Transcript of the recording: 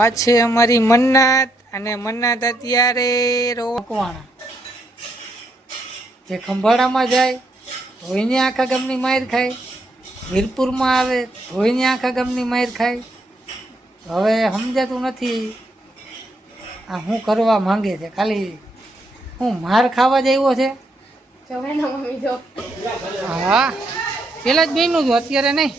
આ છે અમારી મન્નાત અને મન્નાત અત્યારે રોકવાણા જે ખંભાળામાં જાય ધોઈને આખા ગામની માર ખાય, વીરપુરમાં આવે ધોઈને આખા ગામની માર ખાય. હવે સમજાતું નથી આ શું કરવા માંગે છે. ખાલી હું માર ખાવા જ આવ્યો છે. હા પેલા જ બેનું છું અત્યારે નહીં.